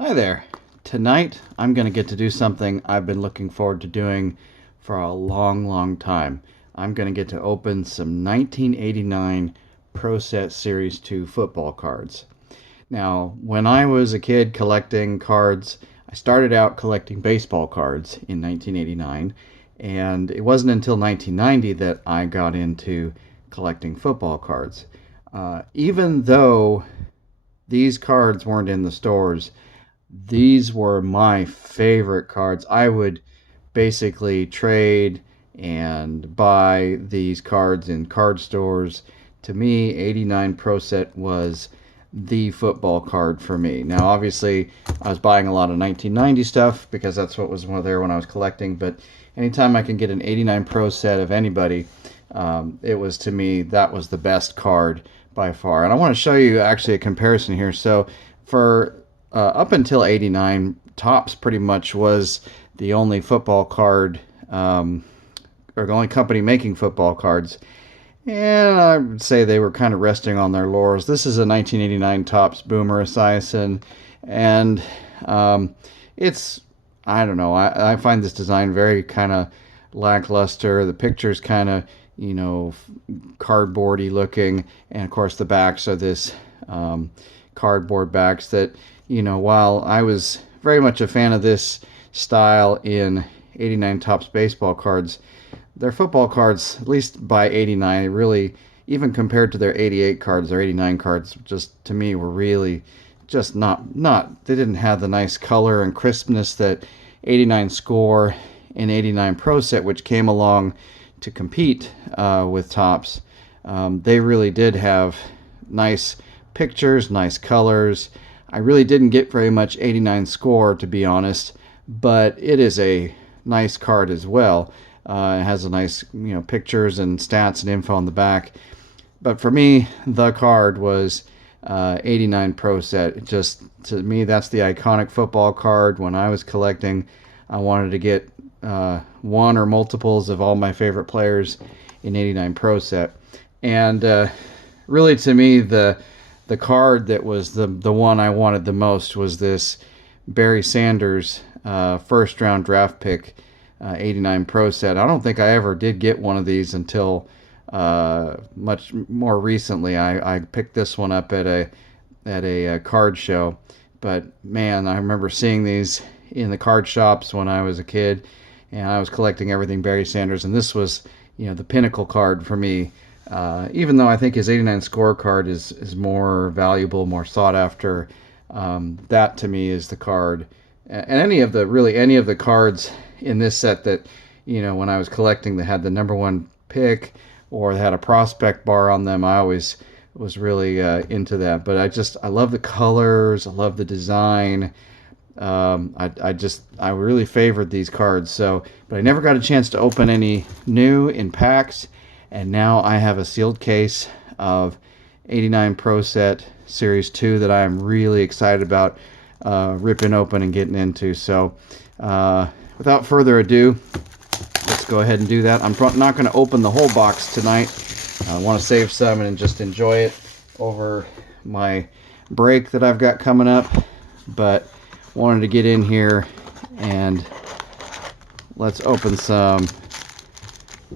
Hi there. Tonight I'm going to get to do something I've been looking forward to doing for a long, long time. I'm going to get to open some 1989 Pro Set Series 2 football cards. Now, when I was a kid collecting cards, I started out collecting baseball cards in 1989, and it wasn't until 1990 that I got into collecting football cards. Even though these cards weren't in the stores, these were my favorite cards. I would basically trade and buy these cards in card stores. To me, 89 Pro Set was the football card for me. Now, obviously, I was buying a lot of 1990 stuff because that's what was there when I was collecting, but anytime I can get an 89 Pro Set of anybody, it was, to me, that was the best card by far. And I want to show you actually a comparison here. So for up until 89, Topps pretty much was the only football card, or the only company making football cards. And I would say they were kind of resting on their laurels. This is a 1989 Topps Boomer Esiason, and it's, I don't know, I find this design very kind of lackluster. The picture's kind of, cardboardy looking, and of course the backs are this cardboard backs that, while I was very much a fan of this style in 89 Topps baseball cards, their football cards, at least by 89, really, even compared to their 88 cards, their 89 cards, just to me were really just not they didn't have the nice color and crispness that 89 Score and 89 Pro Set, which came along to compete with Topps. They really did have nice pictures, nice colors. I really didn't get very much 89 Score, to be honest, but it is a nice card as well. It has a nice, pictures and stats and info on the back. But for me, the card was 89 Pro Set. Just, to me, that's the iconic football card. When I was collecting, I wanted to get one or multiples of all my favorite players in 89 Pro Set. And really, to me, the card that was the one I wanted the most was this Barry Sanders first round draft pick 89 Pro Set. I don't think I ever did get one of these until much more recently. I picked this one up at a card show, but man, I remember seeing these in the card shops when I was a kid, and I was collecting everything Barry Sanders, and this was, the pinnacle card for me. Even though I think his 89 Score card is more valuable, more sought after, that to me is the card. And any of the cards in this set that, when I was collecting, that had the number one pick or had a prospect bar on them, I always was really into that. But I love the colors, I love the design. I really favored these cards. But I never got a chance to open any new in packs, and now I have a sealed case of 89 Pro Set Series 2 that I am really excited about ripping open and getting into. So without further ado, let's go ahead and do that. I'm not going to open the whole box tonight. I want to save some and just enjoy it over my break that I've got coming up, but wanted to get in here and let's open some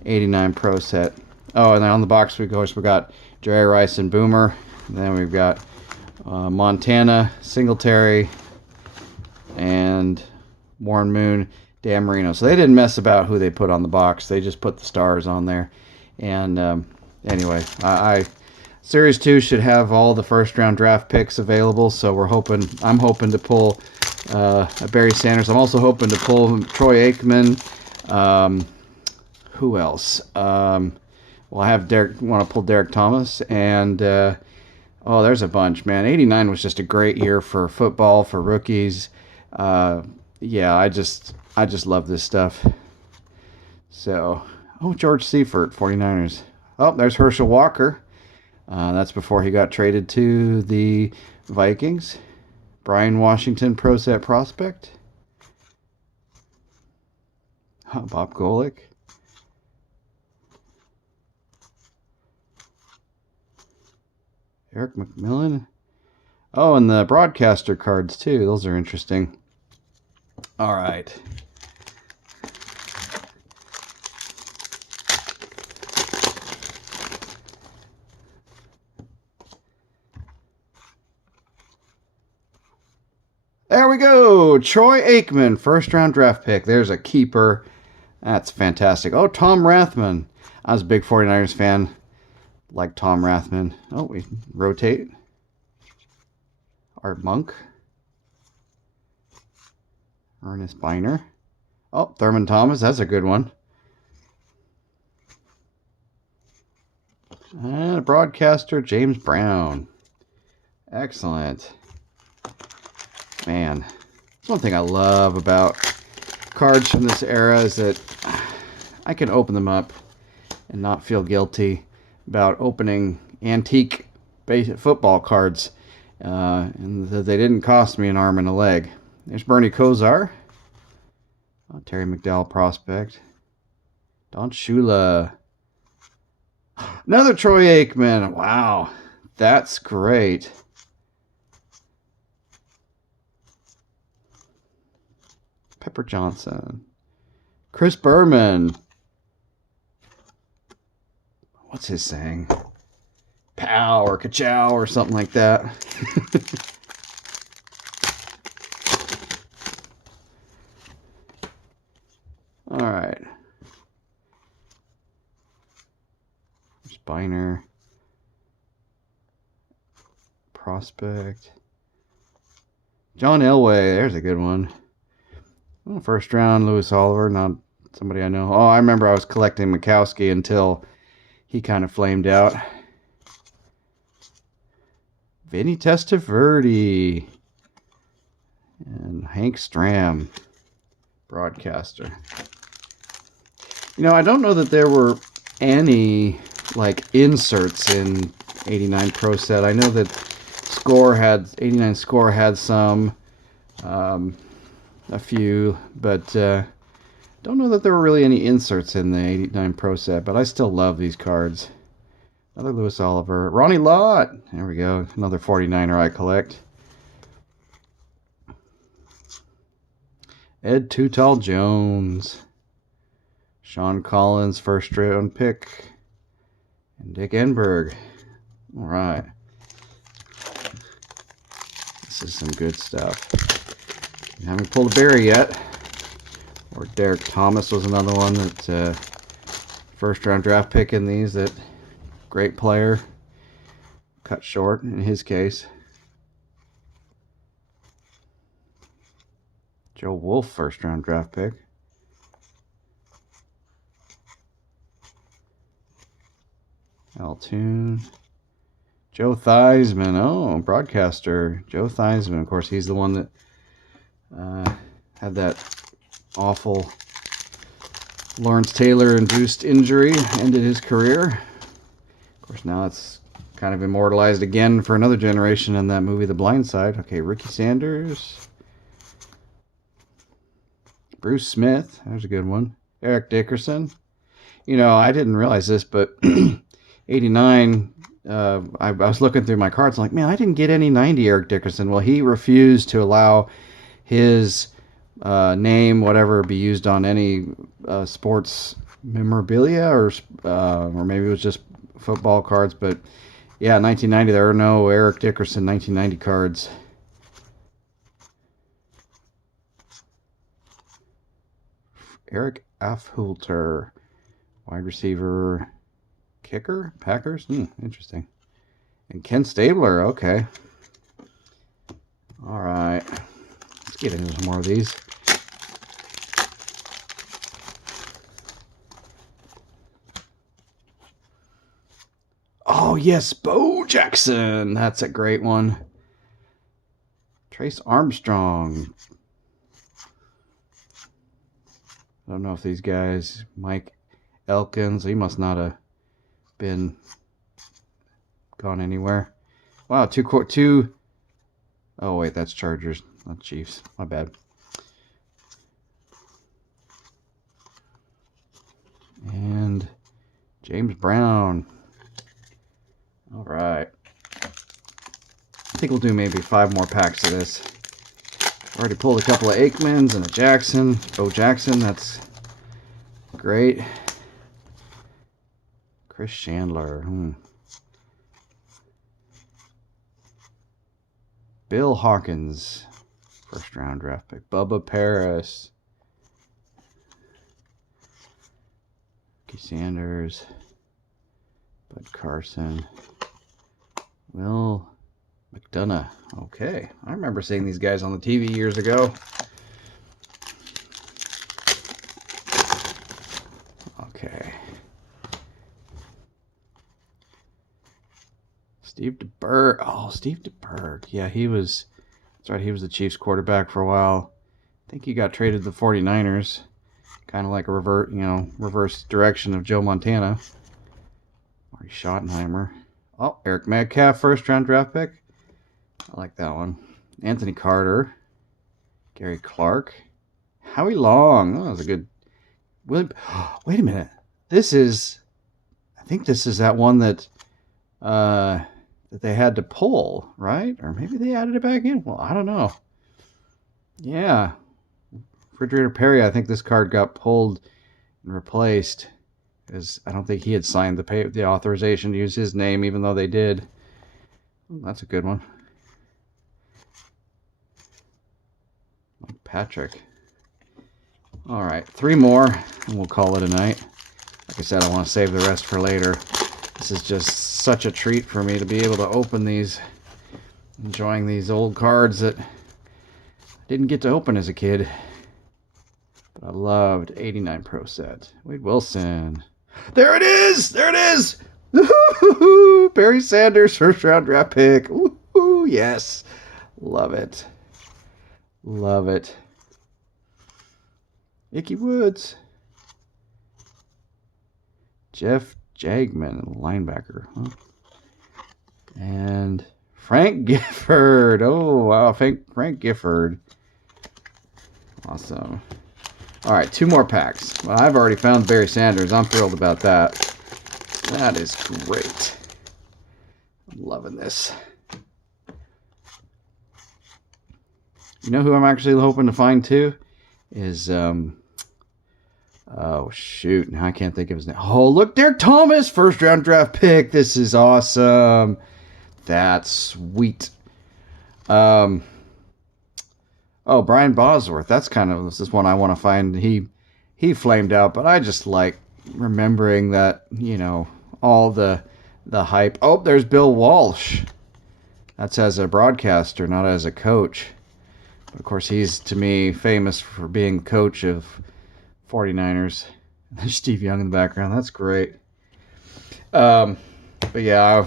89 Pro Set. Oh, and then on the box we got Jerry Rice and Boomer. And then we've got Montana, Singletary, and Warren Moon, Dan Marino. So they didn't mess about who they put on the box. They just put the stars on there. And anyway, Series 2 should have all the first round draft picks available. So I'm hoping to pull a Barry Sanders. I'm also hoping to pull Troy Aikman. Who else? Well, I want to pull Derek Thomas, and there's a bunch, man. 89 was just a great year for football, for rookies. Yeah, I just love this stuff. So, George Seifert, 49ers. Oh, there's Herschel Walker. That's before he got traded to the Vikings. Brian Washington, Pro Set prospect. Bob Golick. Eric McMillan. Oh, and the broadcaster cards too. Those are interesting. All right. There we go. Troy Aikman, first round draft pick. There's a keeper. That's fantastic. Oh, Tom Rathman. I was a big 49ers fan. Like Tom Rathman. Oh, we rotate. Art Monk. Ernest Biner. Oh, Thurman Thomas. That's a good one. And a broadcaster, James Brown. Excellent. Man, that's one thing I love about cards from this era is that I can open them up and not feel guilty about opening antique football cards, and that they didn't cost me an arm and a leg. There's Bernie Kosar. Oh, Terry McDowell prospect. Don Shula. Another Troy Aikman. Wow, that's great. Pepper Johnson. Chris Berman. What's his saying? Pow or ka-chow or something like that. All right. Spiner. Prospect. John Elway. There's a good one. Oh, first round, Lewis Oliver. Not somebody I know. Oh, I remember I was collecting Mikowski until he kind of flamed out. Vinny Testaverde. And Hank Stram. Broadcaster. You know, I don't know that there were any like inserts in 89 Pro Set. I know that 89 Score had some, a few, but don't know that there were really any inserts in the 89 Pro Set, but I still love these cards. Another Lewis Oliver. Ronnie Lott. There we go. Another 49er I collect. Ed Too Tall Jones. Sean Collins, first round pick. And Dick Enberg. All right. This is some good stuff. I haven't pulled a Barry yet. Or Derek Thomas was another one that first round draft pick in these. That great player. Cut short in his case. Joe Wolf, first round draft pick. Altoon. Joe Theismann. Oh, broadcaster. Joe Theismann. Of course, he's the one that had that awful Lawrence Taylor induced injury, ended his career. Of course, now it's kind of immortalized again for another generation in that movie, The Blind Side. Okay, Ricky Sanders. Bruce Smith. There's a good one. Eric Dickerson. You know, I didn't realize this, but 89, I was looking through my cards. I'm like, man, I didn't get any 90 Eric Dickerson. Well, he refused to allow his name, whatever, be used on any sports memorabilia, or maybe it was just football cards. But yeah, 1990, there are no Eric Dickerson 1990 cards. Eric Afhulter, wide receiver, kicker, Packers. Interesting. And Ken Stabler. Okay. All right. Let's get into some more of these. Oh, yes, Bo Jackson. That's a great one. Trace Armstrong. I don't know if these guys, Mike Elkins, he must not have been gone anywhere. Wow, two. Oh, wait, that's Chargers, not Chiefs. My bad. And James Brown. All right. think we'll do maybe 5 more packs of this. Already pulled a couple of Aikmans and a Jackson. Bo Jackson, that's great. Chris Chandler. Bill Hawkins, first round draft pick. Bubba Paris. Ricky Sanders. Bud Carson. Will McDonough. Okay. I remember seeing these guys on the TV years ago. Okay. Steve DeBerg. Oh, Steve DeBerg. Yeah, that's right, he was the Chiefs quarterback for a while. I think he got traded to the 49ers. Kind of like a reverse direction of Joe Montana. Marty Schottenheimer. Oh, Eric Metcalf, first round draft pick. I like that one. Anthony Carter. Gary Clark. Howie Long. Oh, that was a good... Wait a minute. I think this is that one that they had to pull, right? Or maybe they added it back in. Well, I don't know. Yeah. Refrigerator Perry, I think this card got pulled and replaced, because I don't think he had signed the authorization to use his name, even though they did. Oh, that's a good one. Patrick. All right, 3 more, and we'll call it a night. Like I said, I want to save the rest for later. This is just such a treat for me to be able to open these, enjoying these old cards that I didn't get to open as a kid. But I loved 89 Pro Set. Wade Wilson. There it is! There it is! Barry Sanders, first round draft pick. Woo-hoo, yes. Love it. Love it. Ickey Woods. Jeff Jagman, linebacker. Huh? And Frank Gifford. Oh, wow. Frank Gifford. Awesome. All right, 2 more packs. Well, I've already found Barry Sanders. I'm thrilled about that. That is great. I'm loving this. You know who I'm actually hoping to find too? Is, oh shoot, now I can't think of his name. Oh, look, Derek Thomas, first round draft pick. This is awesome. That's sweet. Oh, Brian Bosworth. That's kind of this is one I want to find. He flamed out, but I just like remembering that, all the hype. Oh, there's Bill Walsh. That's as a broadcaster, not as a coach. But of course, he's to me famous for being the coach of 49ers. There's Steve Young in the background. That's great. But yeah,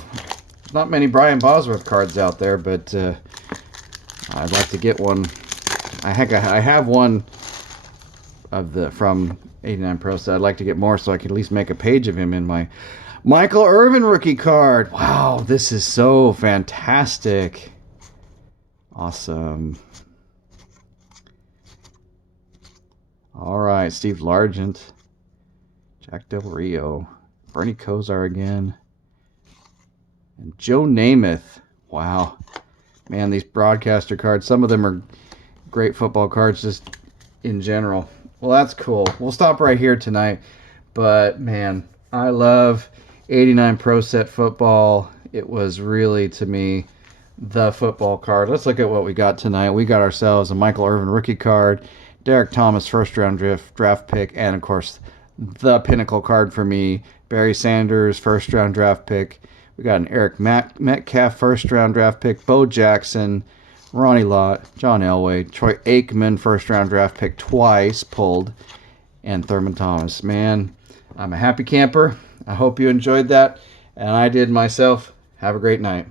not many Brian Bosworth cards out there, but I'd like to get one. I have one from 89 Pro, so I'd like to get more so I could at least make a page of him in my Michael Irvin rookie card. Wow, this is so fantastic. Awesome. All right, Steve Largent, Jack Del Rio, Bernie Kosar again, and Joe Namath. Wow. Man, these broadcaster cards, some of them are great football cards just in general. Well, that's cool. We'll stop right here tonight. But, man, I love 89 Pro Set football. It was really, to me, the football card. Let's look at what we got tonight. We got ourselves a Michael Irvin rookie card, Derek Thomas first round draft pick, and, of course, the pinnacle card for me, Barry Sanders first round draft pick. We got an Eric Metcalf first round draft pick, Bo Jackson, Ronnie Lott, John Elway, Troy Aikman first round draft pick twice pulled, and Thurman Thomas. Man, I'm a happy camper. I hope you enjoyed that, and I did myself. Have a great night.